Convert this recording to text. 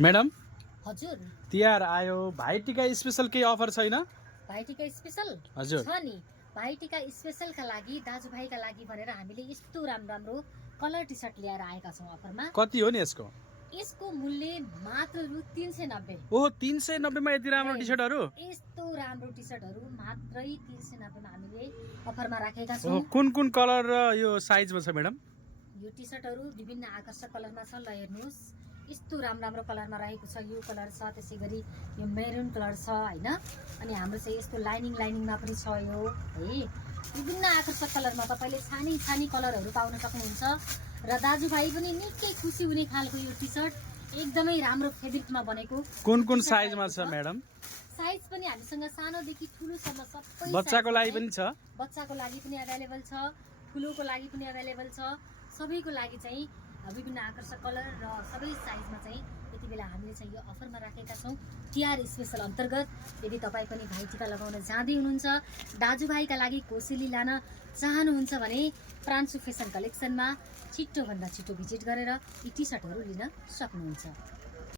Madam हजुर तिहार आयो Bhaitika special केही अफर छैन? भाइटिका स्पेशल हजुर छ नि। भाइटिका स्पेशलका लागि दाजुभाइका लागि भनेर हामीले यस्तो राम्रो कलर टी सर्ट ल्याएर आएका छौँ अफरमा। कति हो नि यसको? यसको मूल्य मात्र रु 390। ओहो 390 मा यति राम्रो टी सर्टहरु? यस्तो राम्रो टी सर्टहरु मात्रै 390 मा हामीले अफरमा राखेका ओहो छौँ। कुन कलर र यो साइजमा छ मैडम? यो टी सर्टहरु विभिन्न आकर्षक कलरमा छ। ल हेर्नुस्, यस्तो राम्रो कलरमा रहेको छ। यो कलर छ, त्यसैगरी यो मेरून कलर छ हैन। अनि हाम्रो चाहिँ यस्तो लाइनिङमा पनि छ यो है। विभिन्न आकर्षक कलरमा तपाईले छानी कलरहरु पाउन सक्नुहुन्छ र दाजुभाइ पनि निकै खुसी हुने खालको यो टी सर्ट एकदमै राम्रो फेब्रिकमा बनेको। कुन साइजमा छ मैडम? साइज पनि हामीसँग सानोदेखि ठुलोसम्म सबै। बच्चाको लागि पनि छ? बच्चाको लागि पनि अवेलेबल छ, ठुलोको लागि पनि अवेलेबल छ। सबैको लागि चाहिँ विभिन्न आकर्षक कलर र सबै साइजमा चाहिँ यति बेला हामीले चाहिँ यो अफरमा राखेका छौँ तिहार स्पेशल अन्तर्गत। यदि तपाईँ पनि भाइटिका लगाउन जाँदै हुनुहुन्छ, दाजुभाइका लागि कोसेली लान चाहनुहुन्छ भने प्रान्सु फेसन कलेक्सनमा छिटोभन्दा छिटो भिजिट गरेर यी टी सर्टहरू लिन सक्नुहुन्छ।